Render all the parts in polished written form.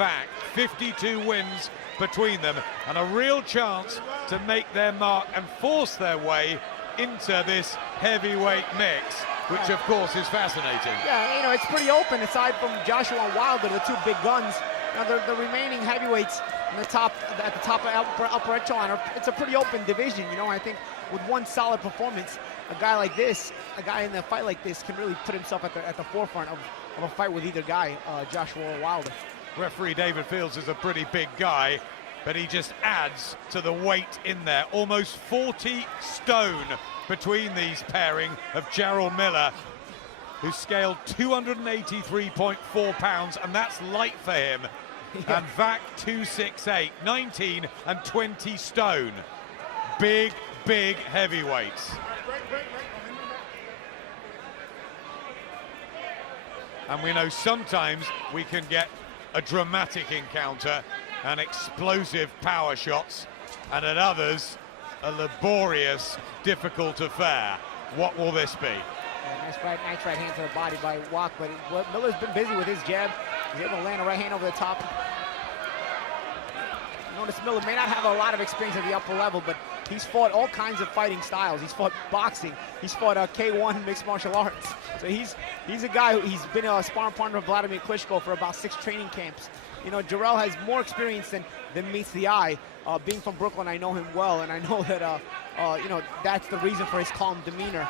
Wach. 52 wins between them, and a real chance to make their mark and force their way into this heavyweight mix, which of course is fascinating. Yeah, you know, it's pretty open aside from Joshua and Wilder, the two big guns. Now the remaining heavyweights at the top of upper echelon, it's a pretty open division. You know, I think with one solid performance, a guy like this, a guy in a fight like this, can really put himself at the forefront of a fight with either guy, Joshua or Wilder. Referee David Fields is a pretty big guy, but he just adds to the weight in there. Almost 40 stone between these pairing of Jarrell Miller, who scaled 283.4 pounds, and that's light for him. Yeah. And Wach 268, 19 and 20 stone. Big, big heavyweights. And we know sometimes we can get a dramatic encounter and explosive power shots, and at others, a laborious, difficult affair. What will this be? Yeah, nice right hand to the body by Wach, but Miller's been busy with his jab. He's able to land a right hand over the top. Notice Miller may not have a lot of experience at the upper level, but he's fought all kinds of fighting styles. He's fought boxing. He's fought K1 mixed martial arts. So he's a guy he's been a sparring partner of Vladimir Klitschko for about 6 training camps. You know, Jarrell has more experience than meets the eye. Being from Brooklyn, I know him well, and I know that you know, that's the reason for his calm demeanor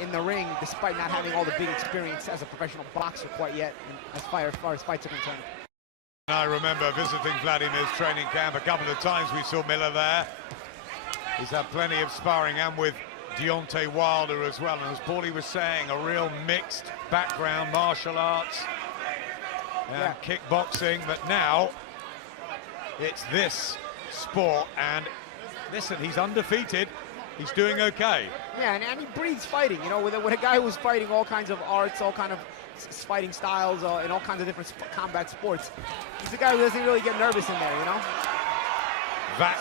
in the ring, despite not having all the big experience as a professional boxer quite yet, as far as fights are concerned. I remember visiting Vladimir's training camp a couple of times. We saw Miller there. He's had plenty of sparring, and with Deontay Wilder as well. And as Paulie was saying, a real mixed background, martial arts and kickboxing. But now it's this sport, and listen, he's undefeated. He's doing okay. Yeah, and he breathes fighting. You know, with a guy who's fighting all kinds of arts, all kind of fighting styles, in all kinds of different combat sports. He's a guy who doesn't really get nervous in there, you know? That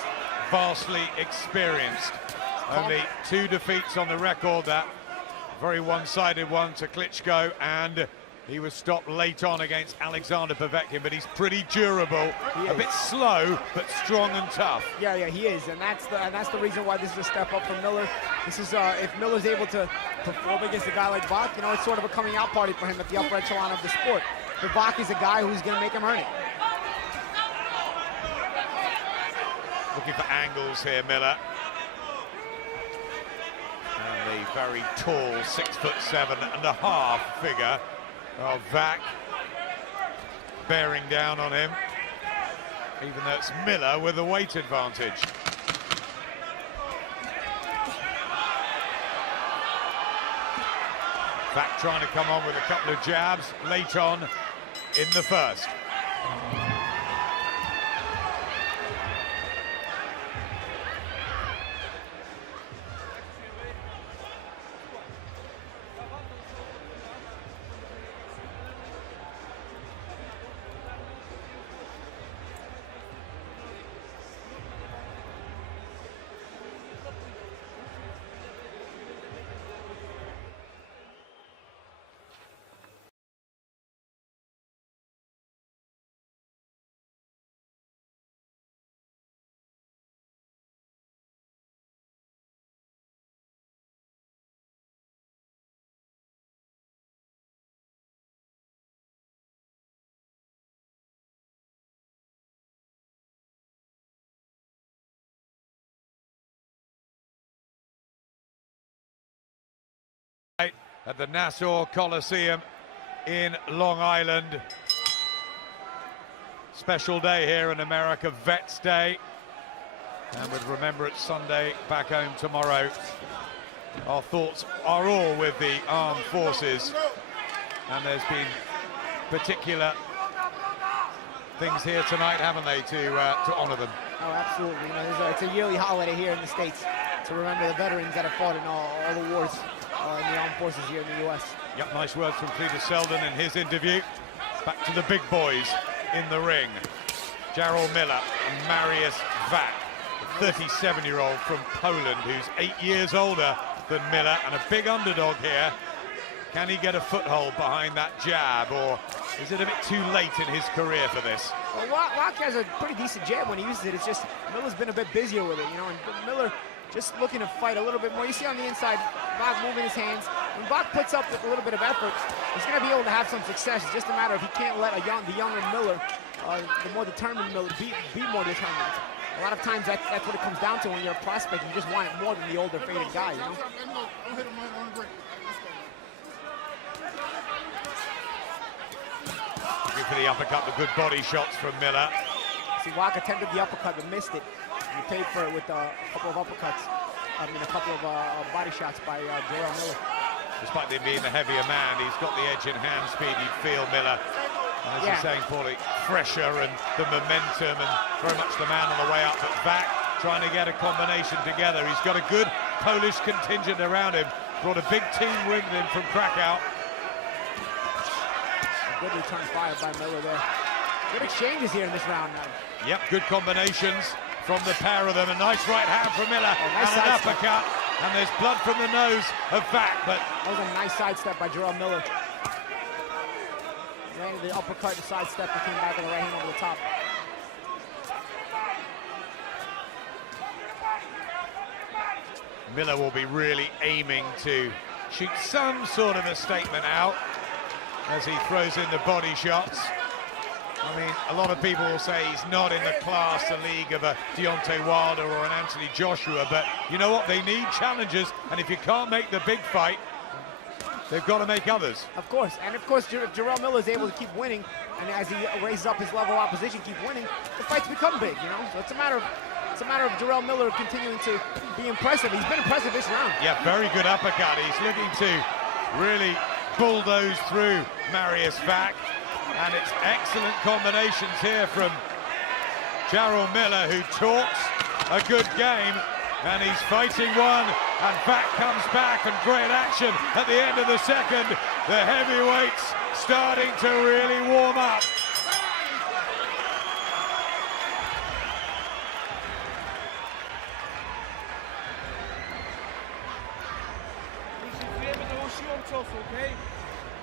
vastly experienced. Only 2 defeats on the record, that very one-sided one to Klitschko, and he was stopped late on against Alexander Povetkin, but he's pretty durable. A bit slow, but strong and tough. Yeah, he is, and that's the reason why this is a step up for Miller. This is if Miller's able to perform against a guy like Wach, you know, it's sort of a coming out party for him at the upper echelon of the sport. But Wach is a guy who's going to make him earn it. Looking for angles here, Miller. And the very tall 6'7.5" figure of Wach bearing down on him, even though it's Miller with the weight advantage. Wach trying to come on with a couple of jabs late on in the first. At the Nassau Coliseum in Long Island. Special day here in America, Vets Day. And with Remembrance Sunday back home tomorrow. Our thoughts are all with the armed forces. And there's been particular things here tonight, haven't they, to honour them? Oh, absolutely. You know, it's a yearly holiday here in the States to remember the veterans that have fought in all the wars in the armed forces here in the U.S. Yep, nice words from Peter Selden in his interview. Back to the big boys in the ring. Jarrell Miller and Marius Wach, the 37-year-old from Poland, who's 8 years older than Miller, and a big underdog here Can he get a foothold behind that jab, or is it a bit too late in his career for this? Well, Wach has a pretty decent jab when he uses it. It's just Miller's been a bit busier with it, you know, and Miller just looking to fight a little bit more. You see on the inside, Wach moving his hands. When Wach puts up a little bit of effort, he's going to be able to have some success. It's just a matter of he can't let the younger Miller, the more determined Miller, be more determined. A lot of times that's what it comes down to when you're a prospect. You just want it more than the older, faded guy, you know? Looking for the uppercut, the good body shots from Miller. See, Wach attempted the uppercut but missed it. He paid for it with a couple of uppercuts. I mean, a couple of body shots by Jarrell Miller. Despite him being the heavier man, he's got the edge in hand speed. You'd feel Miller, and as you're saying, Paulie, fresher and the momentum and very much the man on the way up. But Wach trying to get a combination together. He's got a good Polish contingent around him. Brought a big team with him from Krakow. Good return fire by Miller there. Good exchanges here in this round now. Yep, good combinations from the pair of them. A nice right hand from Miller, nice and an uppercut. And there's blood from the nose of Wach, but that was a nice sidestep by Jarrell Miller. Landed the uppercut, the sidestep, and came back with a right hand over the top. Miller will be really aiming to shoot some sort of a statement out as he throws in the body shots. I mean, a lot of people will say he's not in the class, the league of a Deontay Wilder or an Anthony Joshua, but you know what? They need challenges, and if you can't make the big fight, they've got to make others. Of course, and of course, if Jarrell Miller is able to keep winning, and as he raises up his level of opposition, keep winning, the fights become big, you know? So it's a matter of Jarrell Miller continuing to be impressive. He's been impressive this round. Yeah, very good uppercut. He's looking to really bulldoze through Marius Wach. And it's excellent combinations here from Jarrell Miller, who talks a good game, and he's fighting one, and Wach comes back, and great action at the end of the second. The heavyweights starting to really warm up.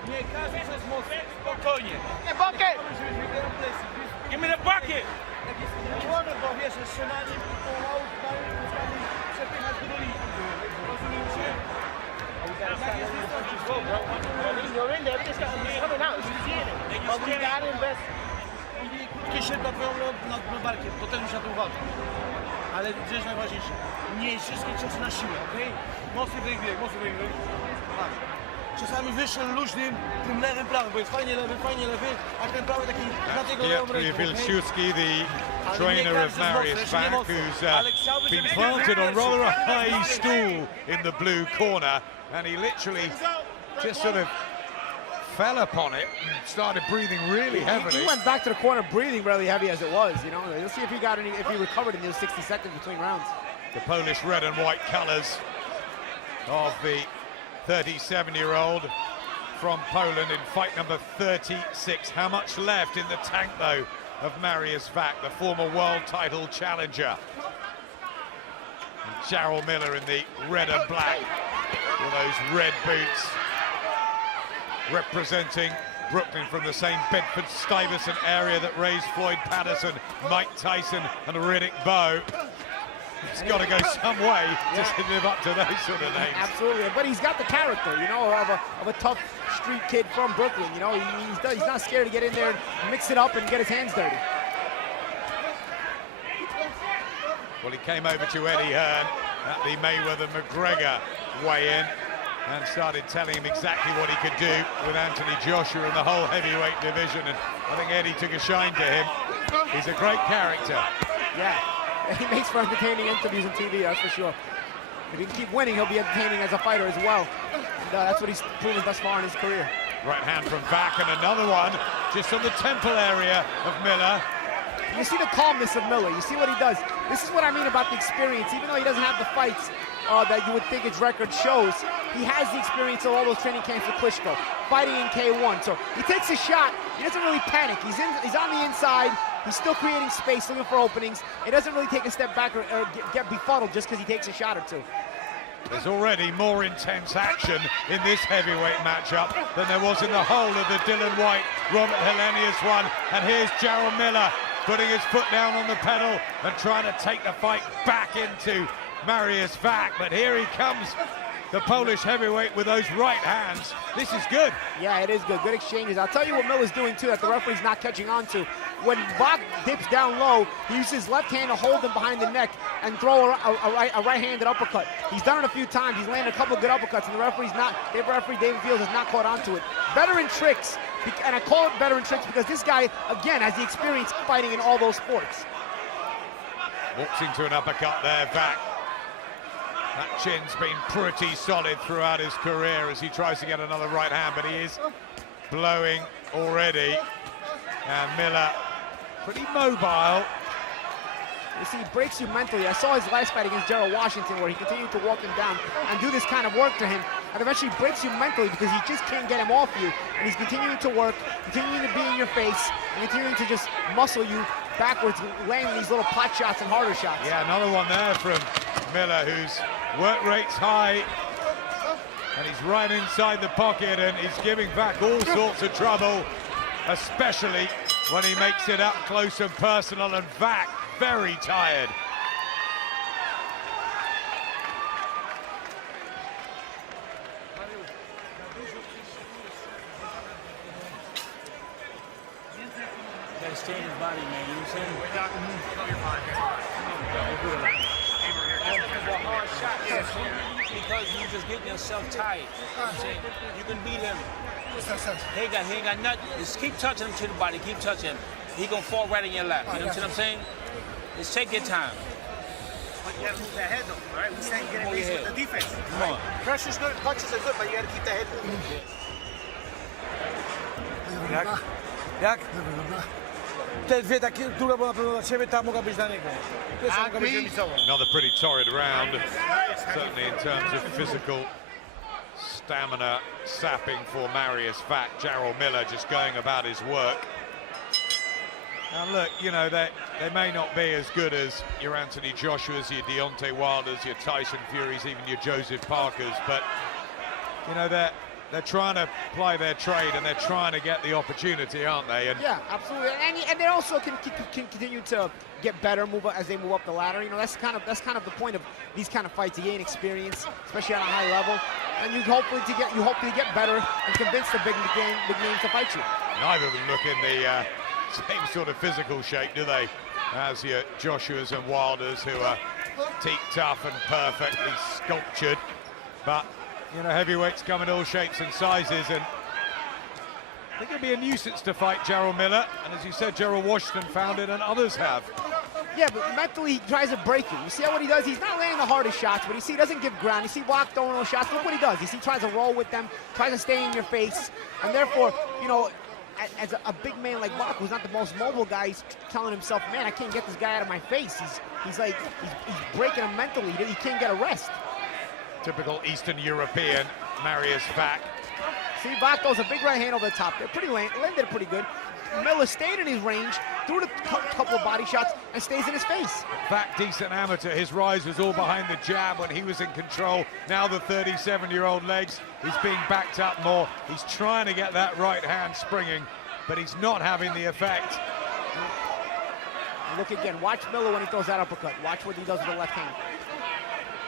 Nie każdy przez mocno, spokojnie. Nie, bucket! Give me the bucket! Nie wolno, bo wiesz, strzelanie pomału, przepychać do linii. Rozumiem się? You're in there, we just got him coming out, he's seeing it. But we got him best. Krótkie siedla twoją nad barkiem, to ten już na to uważa. Ale gdzieś najważniejsze. Nie wszystkie ciosy na siłę, okej? Mocny wybieg, mocny wybieg. Czasami wyższym, luźnym, tym lewym, prawym, bo jest fajnie lewy, a ten prawy taki na tego lewą ręką. Wilczewski, the trainer of Marius Wach, who's been planted on rather a high stool in the blue corner, and he literally just sort of fell upon it and started breathing really heavily. He went back to the corner breathing really heavy as it was, you know. Let's see if he recovered in those 60 seconds between rounds. The Polish red and white colors of the 37-year-old from Poland in fight number 36. How much left in the tank, though, of Marius Wach, the former world title challenger? And Jarrell Miller in the red and black with those red boots, representing Brooklyn from the same Bedford-Stuyvesant area that raised Floyd Patterson, Mike Tyson and Riddick Bowe. It's got to go some way to live up to those sort of names. Absolutely, but he's got the character, you know, of a tough street kid from Brooklyn. You know, he's not scared to get in there and mix it up and get his hands dirty. Well, he came over to Eddie Hearn at the Mayweather-McGregor weigh-in and started telling him exactly what he could do with Anthony Joshua and the whole heavyweight division, and I think Eddie took a shine to him. He's a great character. Yeah. He makes for entertaining interviews on TV, that's for sure. If he can keep winning, he'll be entertaining as a fighter as well. And, that's what he's proven thus far in his career. Right hand from Wach, and another one just on the temple area of Miller. You see the calmness of Miller. You see what he does. This is what I mean about the experience. Even though he doesn't have the fights that you would think his record shows, he has the experience of all those training camps with Klitschko, fighting in K1. So he takes a shot. He doesn't really panic. He's on the inside. He's still creating space, looking for openings. He doesn't really take a step back or get befuddled just because he takes a shot or two. There's already more intense action in this heavyweight matchup than there was in the whole of the Dylan White, Robert Helenius one. And here's Jarrell Miller putting his foot down on the pedal and trying to take the fight back into Marius Wach. But here he comes, the Polish heavyweight, with those right hands. This is good. Yeah, it is good. Good exchanges. I'll tell you what Miller's doing, too, that the referee's not catching on to. When Wach dips down low, he uses his left hand to hold him behind the neck and throw a right-handed uppercut. He's done it a few times. He's landed a couple of good uppercuts, and the referee, David Fields, has not caught on to it. Veteran tricks, and I call it veteran tricks because this guy, again, has the experience fighting in all those sports. Walks into an uppercut there, Wach. That chin's been pretty solid throughout his career as he tries to get another right hand, but he is blowing already. And Miller, pretty mobile. You see, he breaks you mentally. I saw his last fight against Jarrell Washington where he continued to walk him down and do this kind of work to him, and eventually breaks you mentally because he just can't get him off you, and he's continuing to work, continuing to be in your face, and continuing to just muscle you backwards, landing these little pot shots and harder shots. Yeah, another one there from Miller, whose work rate's high, and he's right inside the pocket, and he's giving Wach all sorts of trouble, especially when he makes it up close and personal, and Wach very tired. Gotta stay in his body, man. You know what I'm saying? Hard shot, because you just getting yourself tired. You know what I'm saying? You can beat him. He ain't got nothing. Just keep touching him to the body. Keep touching him. He gonna fall right in your lap. You know what I'm saying? Just take your time. But you gotta move that head though, right? We saying get it Move based your with head. the defense. Come on. Pressure's good, punches are good, but you gotta keep that head moving. Jak? Te dwie takie, która była dla ciebie, ta mogła być dla niego. Pierwsza mogła być remisowa. Another pretty torrid round, certainly in terms of physical stamina sapping for Marius Wach. Jarrell Miller just going about his work. Now look, you know, they may not be as good as your Anthony Joshua's, your Deontay Wilders, your Tyson Furies, even your Joseph Parkers, but you know, they're trying to ply their trade and they're trying to get the opportunity, aren't they? And yeah, absolutely. And they also can continue to get better, move up as they move up the ladder. You know, that's kind of the point of these kind of fights. You gain experience, especially at a high level, and you hopefully get better and convince the big names to fight you. neither of them look in the same sort of physical shape, do they? As your Joshuas and Wilders, who are teak tough and perfectly sculptured. But, you know, heavyweights come in all shapes and sizes, and I think it'll be a nuisance to fight Jarrell Miller. And as you said, Jarrell Washington found it, and others have. Yeah, but mentally he tries to break you. You see what he does? He's not landing the hardest shots, but you see he doesn't give ground. You see Wach throwing those shots. Look what he does. You see he tries to roll with them, tries to stay in your face, and therefore, you know, as a big man like Wach, who's not the most mobile guy, he's telling himself, man, I can't get this guy out of my face. He's breaking him mentally. He can't get a rest. Typical Eastern European, Marius Wach. See, Wach throws a big right hand over the top. They're pretty landed it pretty good. Miller stayed in his range, threw a couple of body shots, and stays in his face. Wach, decent amateur. His rise was all behind the jab when he was in control. Now the 37-year-old legs, he's being backed up more. He's trying to get that right hand springing, but he's not having the effect. Look again, watch Miller when he throws that uppercut. Watch what he does with the left hand.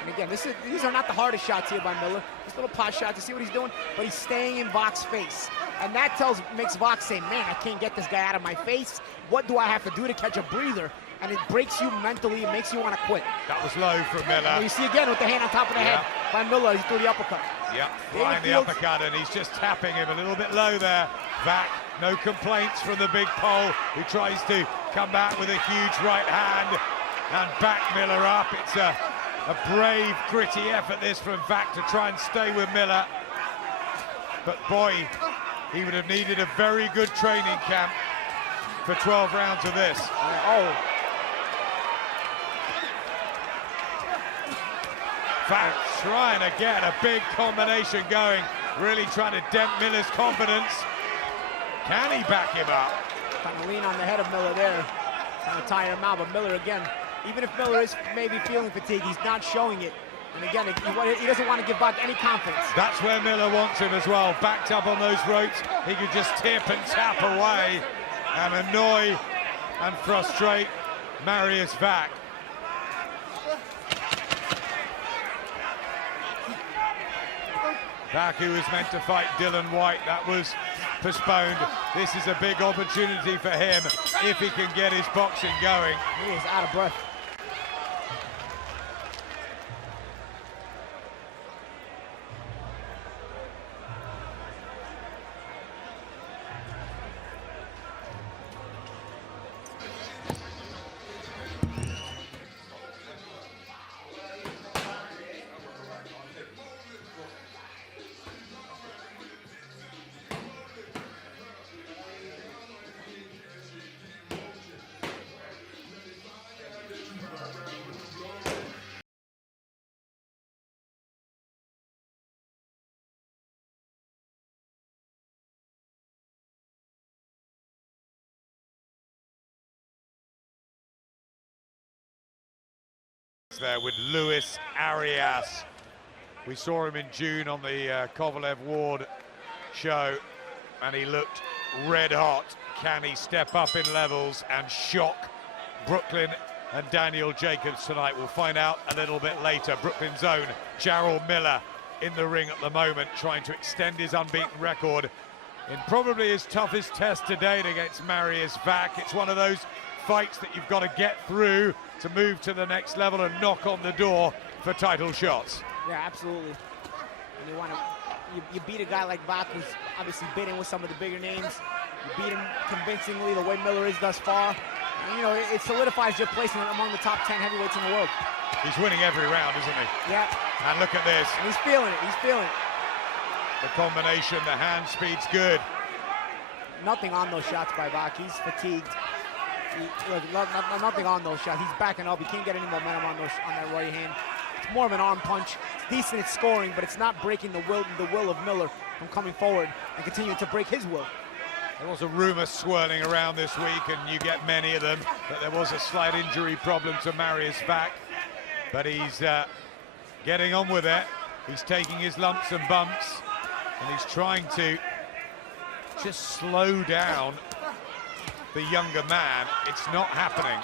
And again, these are not the hardest shots here by Miller. Just little pot shots, you see what he's doing? But he's staying in Wach's face. And that makes Wach say, man, I can't get this guy out of my face. What do I have to do to catch a breather? And it breaks you mentally, it makes you want to quit. That was low from Miller. And you see again with the hand on top of the head by Miller, he threw the uppercut. Yep, flying the uppercut, and he's just tapping him a little bit low there. Wach, no complaints from the big pole, who tries to come back with a huge right hand and back Miller up. It's a brave, gritty effort this from Wach to try and stay with Miller. But boy, he would have needed a very good training camp for 12 rounds of this. Wach trying to get a big combination going, really trying to dent Miller's confidence. Can he back him up? Trying to lean on the head of Miller there, trying to tire him out, but Miller again, even if Miller is maybe feeling fatigue, he's not showing it. And again, he doesn't want to give back any confidence. That's where Miller wants him as well. Backed up on those ropes, he could just tip and tap away and annoy and frustrate Marius Wach. Wach, who was meant to fight Dylan White, that was postponed. This is a big opportunity for him if he can get his boxing going. He is out of breath. There with Luis Arias. We saw him in June on the Kovalev Ward show and he looked red hot. Can he step up in levels and shock Brooklyn and Daniel Jacobs tonight? We'll find out a little bit later. Brooklyn's own Jarrell Miller in the ring at the moment, trying to extend his unbeaten record in probably his toughest test to date against Marius Wach. It's one of those fights that you've got to get through to move to the next level and knock on the door for title shots. Yeah, absolutely. And you want to, you beat a guy like Wach, who's obviously been in with some of the bigger names. You beat him convincingly the way Miller is thus far. And, you know, it solidifies your placement among the top 10 heavyweights in the world. He's winning every round, isn't he? Yeah. And look at this. And he's feeling it. He's feeling it. The combination, the hand speed's good. Nothing on those shots by Wach. He's fatigued. Look, nothing on those shots. He's backing up. He can't get any momentum on that right hand. It's more of an arm punch. It's decent at scoring, but it's not breaking the will of Miller from coming forward and continuing to break his will. There was a rumor swirling around this week, and you get many of them, that there was a slight injury problem to Marius Wach, but he's getting on with it. He's taking his lumps and bumps, and he's trying to just slow down the younger man. It's not happening.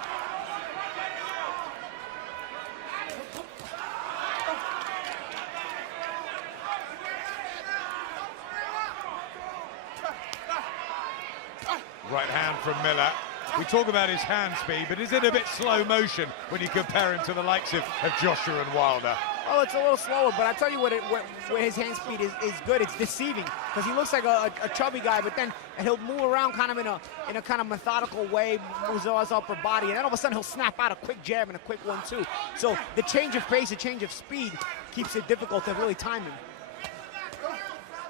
Right hand from Miller. We talk about his hand speed, but is it a bit slow motion when you compare him to the likes of Joshua and Wilder? Oh, it's a little slower, but I tell you where his hand speed is good. It's deceiving, because he looks like a chubby guy, but then he'll move around kind of in a kind of methodical way, moves his upper body, and then all of a sudden he'll snap out a quick jab and a quick 1-2. So the change of pace, the change of speed keeps it difficult to really time him.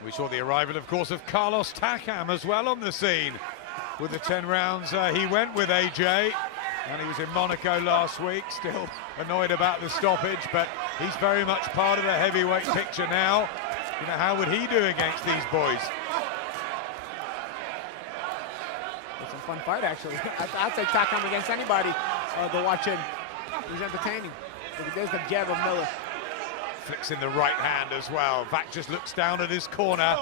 We saw the arrival, of course, of Carlos Takam as well on the scene. With the 10 rounds he went with AJ, and he was in Monaco last week, still annoyed about the stoppage, but he's very much part of the heavyweight picture now. You know, how would he do against these boys? It's a fun fight, actually. I'd say Takam against anybody to watch him. He's entertaining. There's the jab of Miller. Flicks in the right hand as well. Wach just looks down at his corner.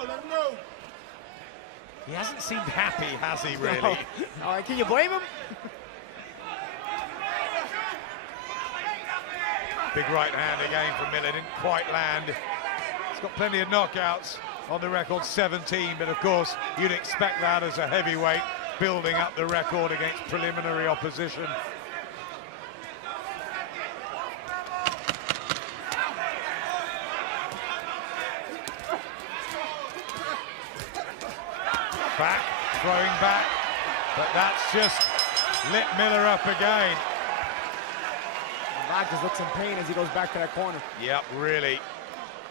He hasn't seemed happy, has he, really? No. Can you blame him? Big right hand again from Miller, didn't quite land. He's got plenty of knockouts on the record, 17, but of course you'd expect that as a heavyweight, building up the record against preliminary opposition. Back, throwing back, but that's just lit Miller up again. Wach just looks in pain as he goes back to that corner. Yep, really.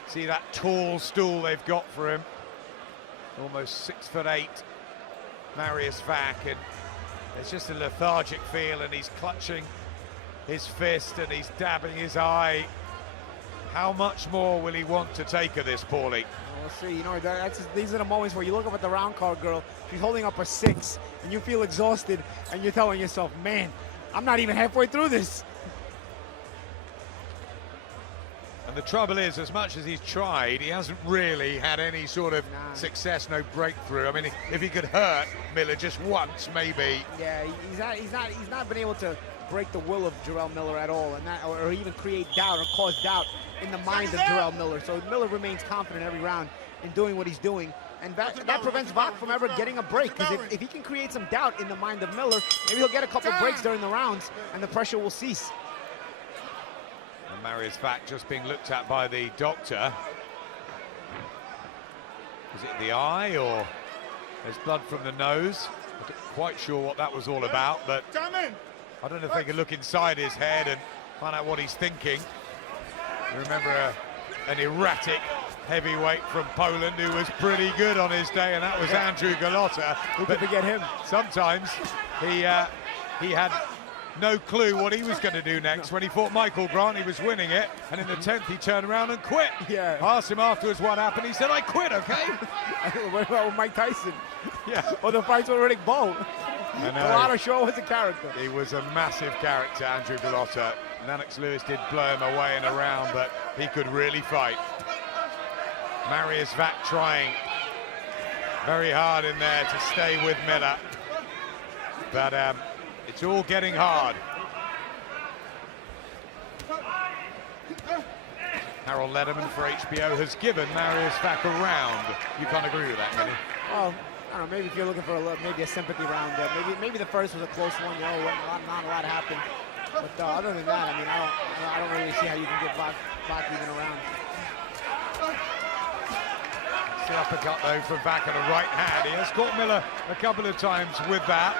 See that tall stool they've got for him. Almost 6'8", Marius Wach, and it's just a lethargic feel, and he's clutching his fist and he's dabbing his eye. How much more will he want to take of this, Paulie? We'll see. You know, these are the moments where you look up at the round card girl. She's holding up a 6, and you feel exhausted, and you're telling yourself, man, I'm not even halfway through this. And the trouble is, as much as he's tried, he hasn't really had any sort of success, no breakthrough. I mean, if he could hurt Miller just once, maybe. Yeah, he's not been able to break the will of Jarrell Miller at all, and that, or even create doubt or cause doubt in the mind of Jarrell Miller. So Miller remains confident every round in doing what he's doing, and that prevents Wach from ever getting a break. Because if he can create some doubt in the mind of Miller, maybe he'll get a couple breaks during the rounds, and the pressure will cease. And Marius Wach just being looked at by the doctor. Is it the eye, or there's blood from the nose? I'm not quite sure what that was all about, but I don't know if they can look inside his head and find out what he's thinking. You remember an erratic heavyweight from Poland who was pretty good on his day, and that was Andrew Golota. Who could forget him? Sometimes he had no clue what he was going to do next. When he fought Michael Grant, he was winning it, and in the 10th he turned around and quit. Yeah. Asked him afterwards what happened, he said, "I quit, okay?" What about with Mike Tyson? Yeah. Or the fights with Riddick Bowe? Golota sure was a character. He was a massive character, Andrew Golota. Lennox Lewis did blow him away in a round, but he could really fight. Marius Wach trying very hard in there to stay with Miller, but it's all getting hard. Harold Lederman for HBO has given Marius Wach a round. You can't agree with that, can you? Well, I don't know, maybe if you're looking for maybe a sympathy round, maybe the first was a close one, not a lot happened. But other than that, I mean, I don't really see how you can get Wach even around. It's the uppercut though from Wach and a right hand. He has caught Miller a couple of times with that.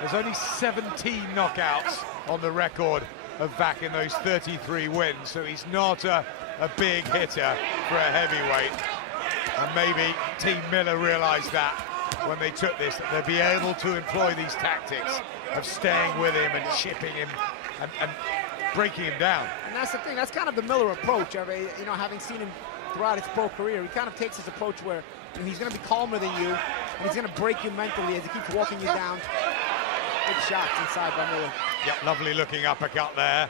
There's only 17 knockouts on the record of Wach in those 33 wins, so he's not a big hitter for a heavyweight. And maybe Team Miller realized that when they took this, that they'd be able to employ these tactics of staying with him and chipping him and breaking him down. And that's the thing, that's kind of the Miller approach. You know, having seen him throughout his pro career, he kind of takes this approach where he's going to be calmer than you, and he's going to break you mentally as he keeps walking you down. Good shots inside by Miller. Yep, lovely looking uppercut there.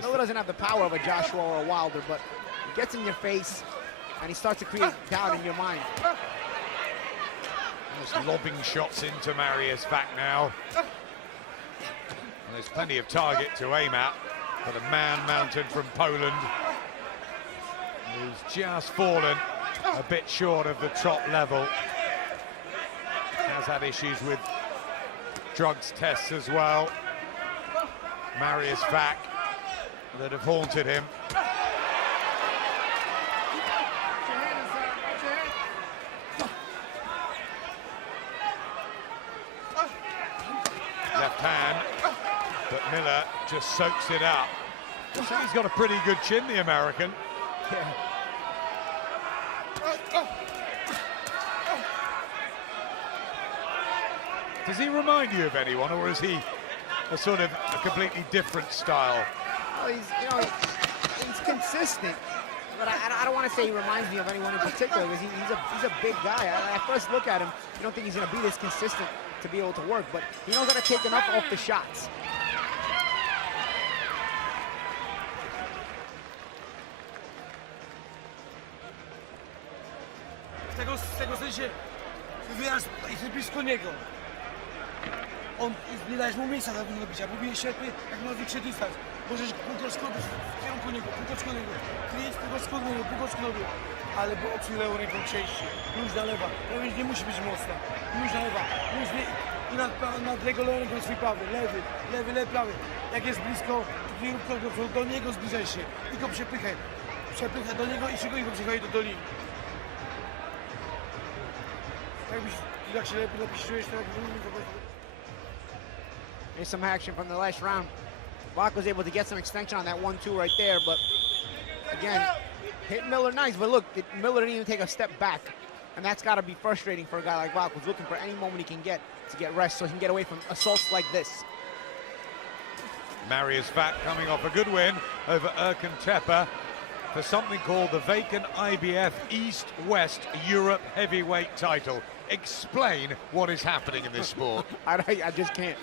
Miller doesn't have the power of a Joshua or a Wilder, but he gets in your face, and he starts to create doubt in your mind. Just lobbing shots into Marius Wach now. And there's plenty of target to aim at for the man mounted from Poland, who's just fallen a bit short of the top level. Has had issues with drugs tests as well. Marius Wach that have haunted him. Left hand, but Miller just soaks it up. I think he's got a pretty good chin, the American. Yeah. Does he remind you of anyone, or is he a sort of a completely different style? Well, he's consistent, but I don't want to say he reminds me of anyone in particular, because he's a big guy. At first look at him, you don't think he's going to be this consistent to be able to work, but he knows how to take enough off the shots. Z tego sensie wybierasz, jesteś blisko niego. Nie dajesz mu miejsca do bicia, bo bije świetnie, jak ma większy dystans. Możesz półtoczko w kierunku niego, półtoczko niego, kryjesz półtoczko nogą, ale boksuj lewą ręką częściej, nóż na lewa, więc nie musi być mocna, nóż na lewa, nóż nie, i nad jego lewą ręką swój prawy, lewy, prawy. Jak jest blisko, do niego zbliżaj się i go przepychaj do niego i szybko go przepychaj do linii. Jak się lepiej czujesz, tak Here's some action from the last round. Wach was able to get some extension on that 1-2 right there, but again, hit Miller nice, but look, Miller didn't even take a step back, and that's got to be frustrating for a guy like Wach, who's looking for any moment he can get to get rest so he can get away from assaults like this. Marius Wach coming off a good win over Erkan Tepe for something called the vacant IBF East-West Europe heavyweight title. Explain what is happening in this sport. I just can't.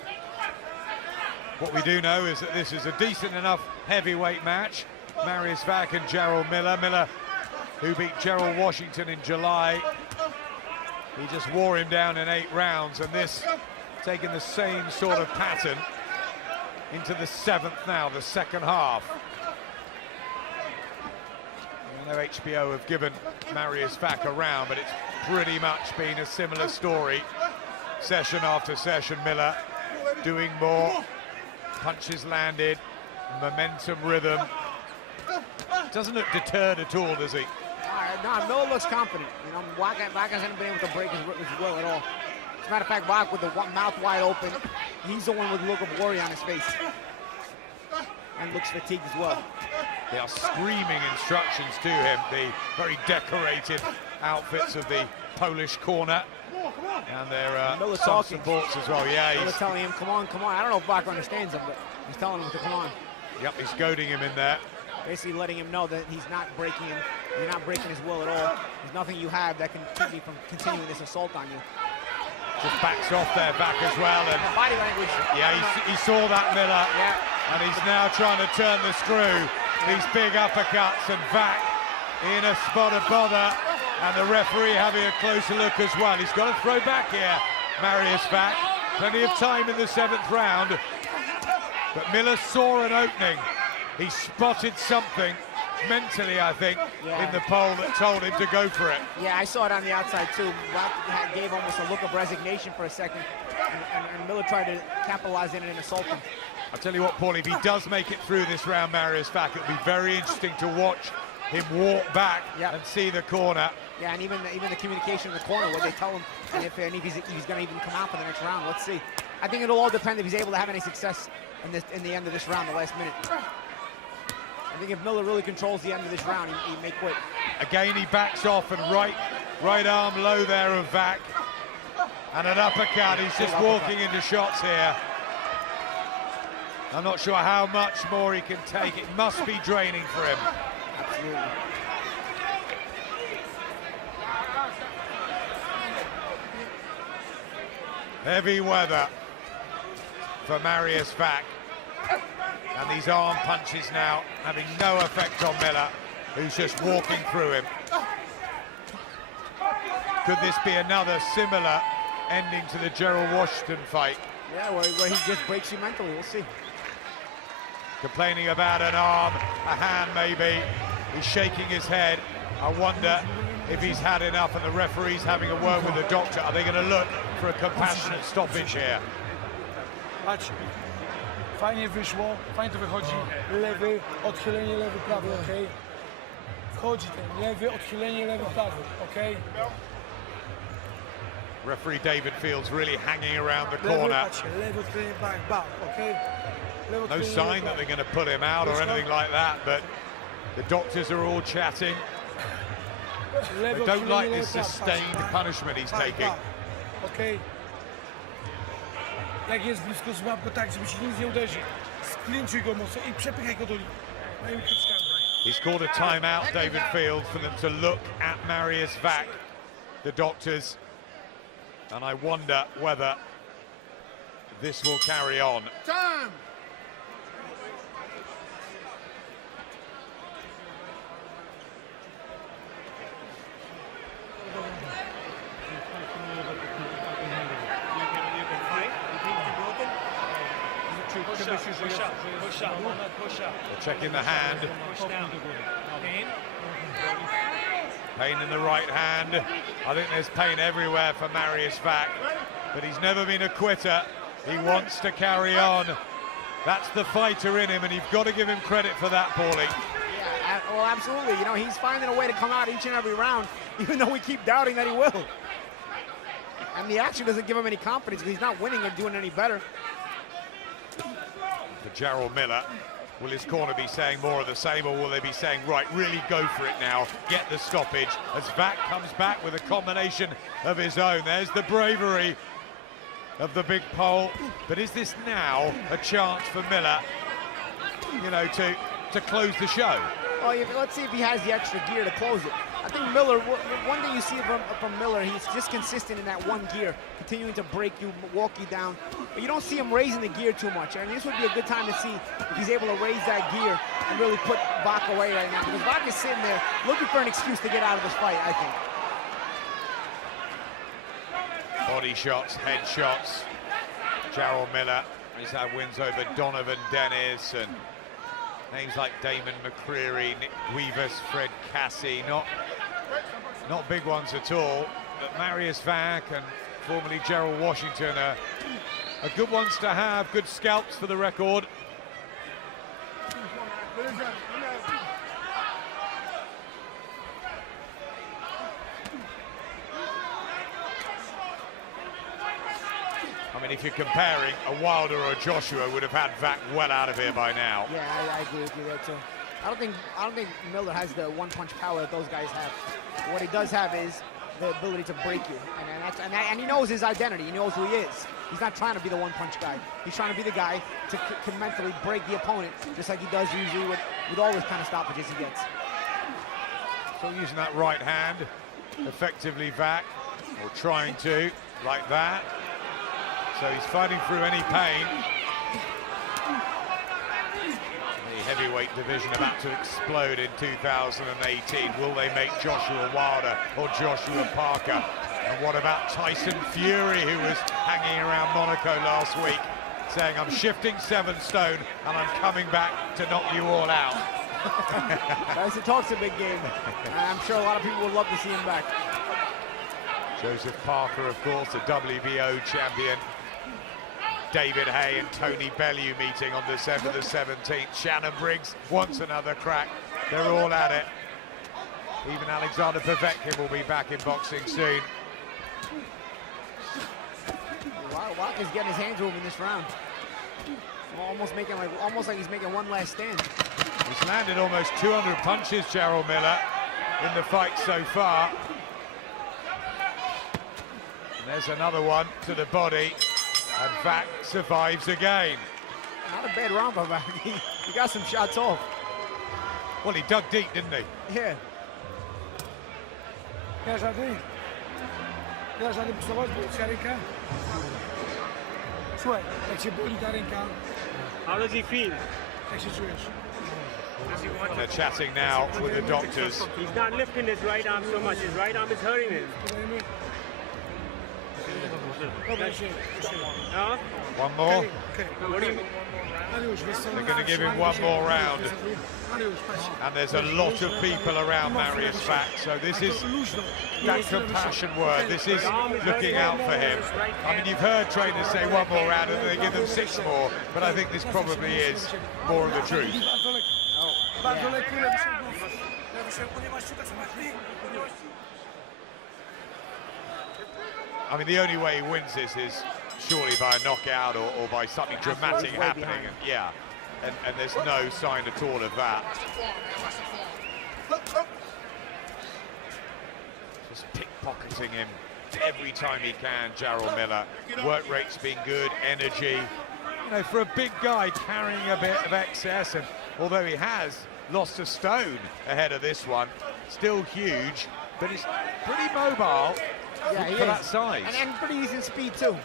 What we do know is that this is a decent enough heavyweight match, Marius Wach and Jarrell Miller. Miller, who beat Jarrell Washington in July. He just wore him down in 8 rounds, and this taking the same sort of pattern into the 7th now, the second half. I know HBO have given Marius Wach a round, but it's pretty much been a similar story. Session after session, Miller doing more, punches landed, momentum, rhythm. Doesn't look deterred at all, does he? No, Miller looks confident. You know, Wach hasn't been able to break his will at all. As a matter of fact, Wach with the mouth wide open, he's the one with a look of worry on his face. And looks fatigued as well. They are screaming instructions to him, the very decorated outfits of the Polish corner. And their some supports as well. Yeah, Miller telling him, come on, come on. I don't know if Wach understands him, but he's telling him to come on. Yep, he's goading him in there. Basically letting him know that he's not breaking him. You're not breaking his will at all. There's nothing you have that can keep me from continuing this assault on you. Just backs off there, back as well. And body language. Yeah, he saw that, Miller. Yeah. And he's now trying to turn the screw. These big uppercuts, and Wach in a spot of bother. And the referee having a closer look as well. He's got to throw back here, Marius Wach. Plenty of time in the 7th round. But Miller saw an opening. He spotted something mentally, I think, in the pole that told him to go for it. Yeah, I saw it on the outside too. Wach gave almost a look of resignation for a second, and Miller tried to capitalize in it and assault him. I'll tell you what, Paul, if he does make it through this round, Marius Wach, it'll be very interesting to watch him walk back and see the corner. Yeah, and even the communication in the corner, what they tell him, and if he's going to even come out for the next round. Let's see. I think it'll all depend if he's able to have any success in the end of this round, the last minute. I think if Miller really controls the end of this round, he may quit. Again, he backs off, and right arm low there of Wach. And an uppercut. He's just walking into shots here. I'm not sure how much more he can take. It must be draining for him. Absolutely. Heavy weather for Marius Wach. And these arm punches now having no effect on Miller, who's just walking through him. Could this be another similar ending to the Jarrell Washington fight? Yeah, where he just breaks you mentally. We'll see. Complaining about an arm, a hand maybe. He's shaking his head. I wonder if he's had enough, and the referee's having a word with the doctor. Are they going to look for a compassionate stoppage here? Patrz, fajnie wyszło, fajnie to wychodzi. Lewy, odchylenie, lewy, prawy, okej? Wchodzi ten lewy, odchylenie, lewy, prawy, okej? Referee David Fields really hanging around the corner. Lewy, odchylenie, back, okej? No sign that they're going to put him out or anything like that, but the doctors are all chatting. They don't like this sustained punishment he's taking. Okej. Jak jest blisko, złap go tak, żeby się nic nie uderzył. Sklinchuj go mocno i przepychaj go do linii. He's called a timeout, David Fields, for them to look at Marius Wach, the doctors. And I wonder whether this will carry on. Time! They're checking the hand. Pain in the right hand. I think there's pain everywhere for Marius Wach, but he's never been a quitter. He wants to carry on. That's the fighter in him, and you've got to give him credit for that, Paulie. Yeah, well, absolutely. You know, he's finding a way to come out each and every round, even though we keep doubting that he will. And the action doesn't give him any confidence because he's not winning or doing any better. For Jarrell Miller, will his corner be saying more of the same, or will they be saying, right, really go for it now, get the stoppage, as Wach comes back with a combination of his own. There's the bravery of the big pole, but is this now a chance for Miller, you know, to close the show? Well, let's see if he has the extra gear to close it. I think Miller, one thing you see from Miller, he's just consistent in that one gear, continuing to break you, walk you down. but you don't see him raising the gear too much. And this would be a good time to see if he's able to raise that gear and really put Wach away right now, because Wach is sitting there looking for an excuse to get out of this fight, I think. Body shots, head shots. Jarrell Miller has had wins over Donovan Dennis and names like Damon McCreary, Nick Guivas, Fred Cassie, not big ones at all. But Marius Wach and formerly Gerald Washington are good ones to have, good scalps for the record. I mean, if you're comparing, a Wilder or a Joshua would have had Wach well out of here by now. Yeah, I agree with you there too. I don't think Miller has the one-punch power that those guys have. What he does have is the ability to break you, and he knows his identity. He knows who he is. He's not trying to be the one-punch guy. He's trying to be the guy to can mentally break the opponent, just like he does usually with all those kind of stoppages he gets. So using that right hand effectively, Wach, or trying to, like that. So he's fighting through any pain. The heavyweight division about to explode in 2018. Will they make Joshua Wilder or Joshua Parker? And what about Tyson Fury, who was hanging around Monaco last week, saying, I'm shifting 7 stone and I'm coming back to knock you all out. Tyson talks a big game. I'm sure a lot of people would love to see him back. Joseph Parker, of course, the WBO champion. David Hay and Tony Bellew meeting on December the 17th. Shannon Briggs wants another crack. They're all at it. Even Alexander Povetkin will be back in boxing soon. Wach is getting his hands moving this round. Almost like he's making one last stand. He's landed almost 200 punches, Jarrell Miller, in the fight so far. And there's another one to the body. And Wach survives again. Not a bad round by Wach. He got some shots off. Well, he dug deep, didn't he? Yeah. Wiesz, Ady psować, bo ci ręka. Słuchaj, jak cię boli ta ręka. How does he feel? Jak się czujesz? They're chatting now with the doctors. He's not lifting his right arm so much. His right arm is hurting him. Huh? One more. What do you... They're going to give him one more round. And there's a lot of people around Marius Wach, so this is that compassion word. This is looking out for him. I mean, you've heard trainers say one more round and they give them 6 more, but I think this probably is more of the truth. I mean, the only way he wins this is surely by a knockout or by something dramatic happening. And there's no sign at all of that. Just pickpocketing him every time he can, Jarrell Miller. Work rate's been good, energy. You know, for a big guy carrying a bit of excess, and although he has lost a stone ahead of this one, still huge, but he's pretty mobile. Yeah, for that size. And pretty decent speed, too.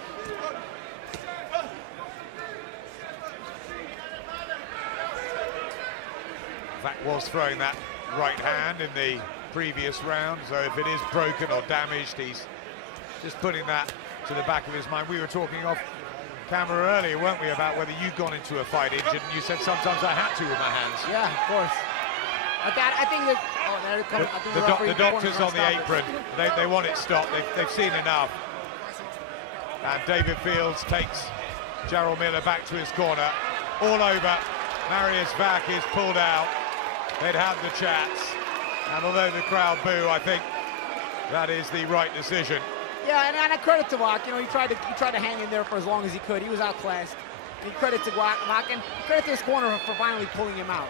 Wach was throwing that right hand in the previous round, so if it is broken or damaged, he's just putting that to the back of his mind. We were talking off camera earlier, weren't we, about whether you'd gone into a fight injured, and you said sometimes I had to with my hands. Yeah, of course. I think that... Oh, there it comes. The doctors on the apron, they want it stopped. They've seen enough. And David Fields takes Jarrell Miller back to his corner. All over. Marius Wach is pulled out. They'd had the chats. And although the crowd boo, I think that is the right decision. Yeah, and a credit to Wach. You know, he tried to hang in there for as long as he could. He was outclassed. And credit to Wach and credit to his corner for finally pulling him out.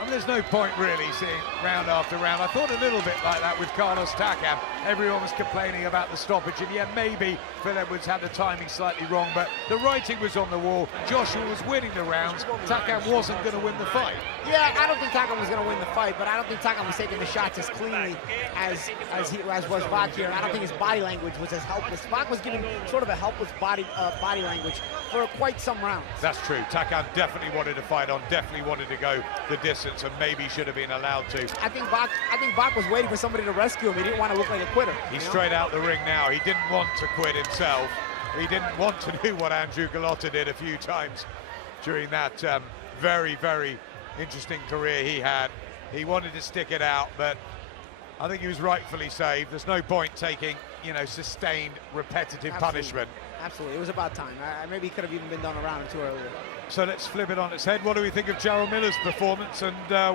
I mean, there's no point really seeing round after round. I thought a little bit like that with Carlos Takam. Everyone was complaining about the stoppage, and yeah, maybe Phil Edwards had the timing slightly wrong, but the writing was on the wall. Joshua was winning the rounds. Takam wasn't going to win the fight. Yeah, I don't think Takam was going to win the fight, but I don't think Takam was taking the shots as cleanly as was Wach here. And I don't think his body language was as helpless. Wach was giving sort of a helpless body language for quite some rounds. That's true. Takam definitely wanted to fight on, definitely wanted to go the distance, and maybe should have been allowed to. I think Wach was waiting for somebody to rescue him. He didn't want to look like a quitter. He's straight out the ring now. He didn't want to quit himself. He didn't want to do what Andrew Gallotta did a few times during that very, very interesting career he had. He wanted to stick it out, but I think he was rightfully saved. There's no point taking, you know, sustained, repetitive punishment. Absolutely, it was about time. Maybe he could have even been done a round or two earlier. So let's flip it on its head. What do we think of Jarrell Miller's performance, and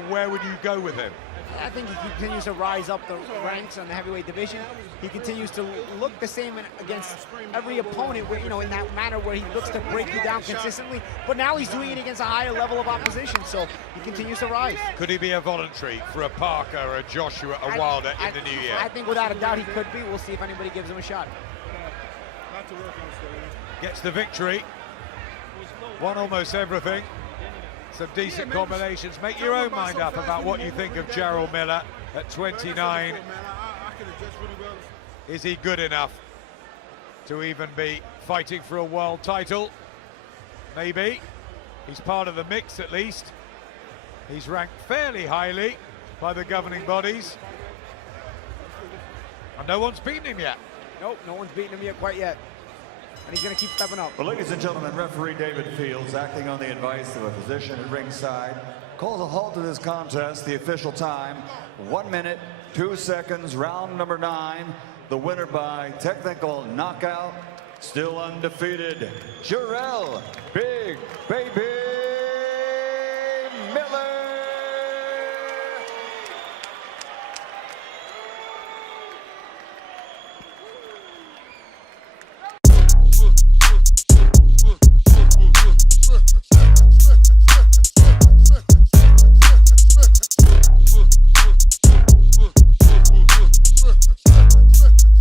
where would you go with him? I think he continues to rise up the ranks on the heavyweight division. He continues to look the same against every opponent, where, you know, in that manner where he looks to break you down consistently. But now he's doing it against a higher level of opposition, so he continues to rise. Could he be a voluntary for a Parker or a Joshua, a Wilder in the new year? I think without a doubt he could be. We'll see if anybody gives him a shot. Gets the victory. Won almost everything. Some decent combinations. Make your own mind up about what you think of Jarrell Miller at 29. Is he good enough to even be fighting for a world title? Maybe. He's part of the mix at least. He's ranked fairly highly by the governing bodies. And no one's beaten him yet. Nope, no one's beaten him yet quite yet. And he's going to keep stepping up. Well, ladies and gentlemen, referee David Fields, acting on the advice of a physician at ringside, calls a halt to this contest. The official time, 1 minute, 2 seconds, round number 9. The winner by technical knockout, still undefeated, Jarrell Big Baby Miller.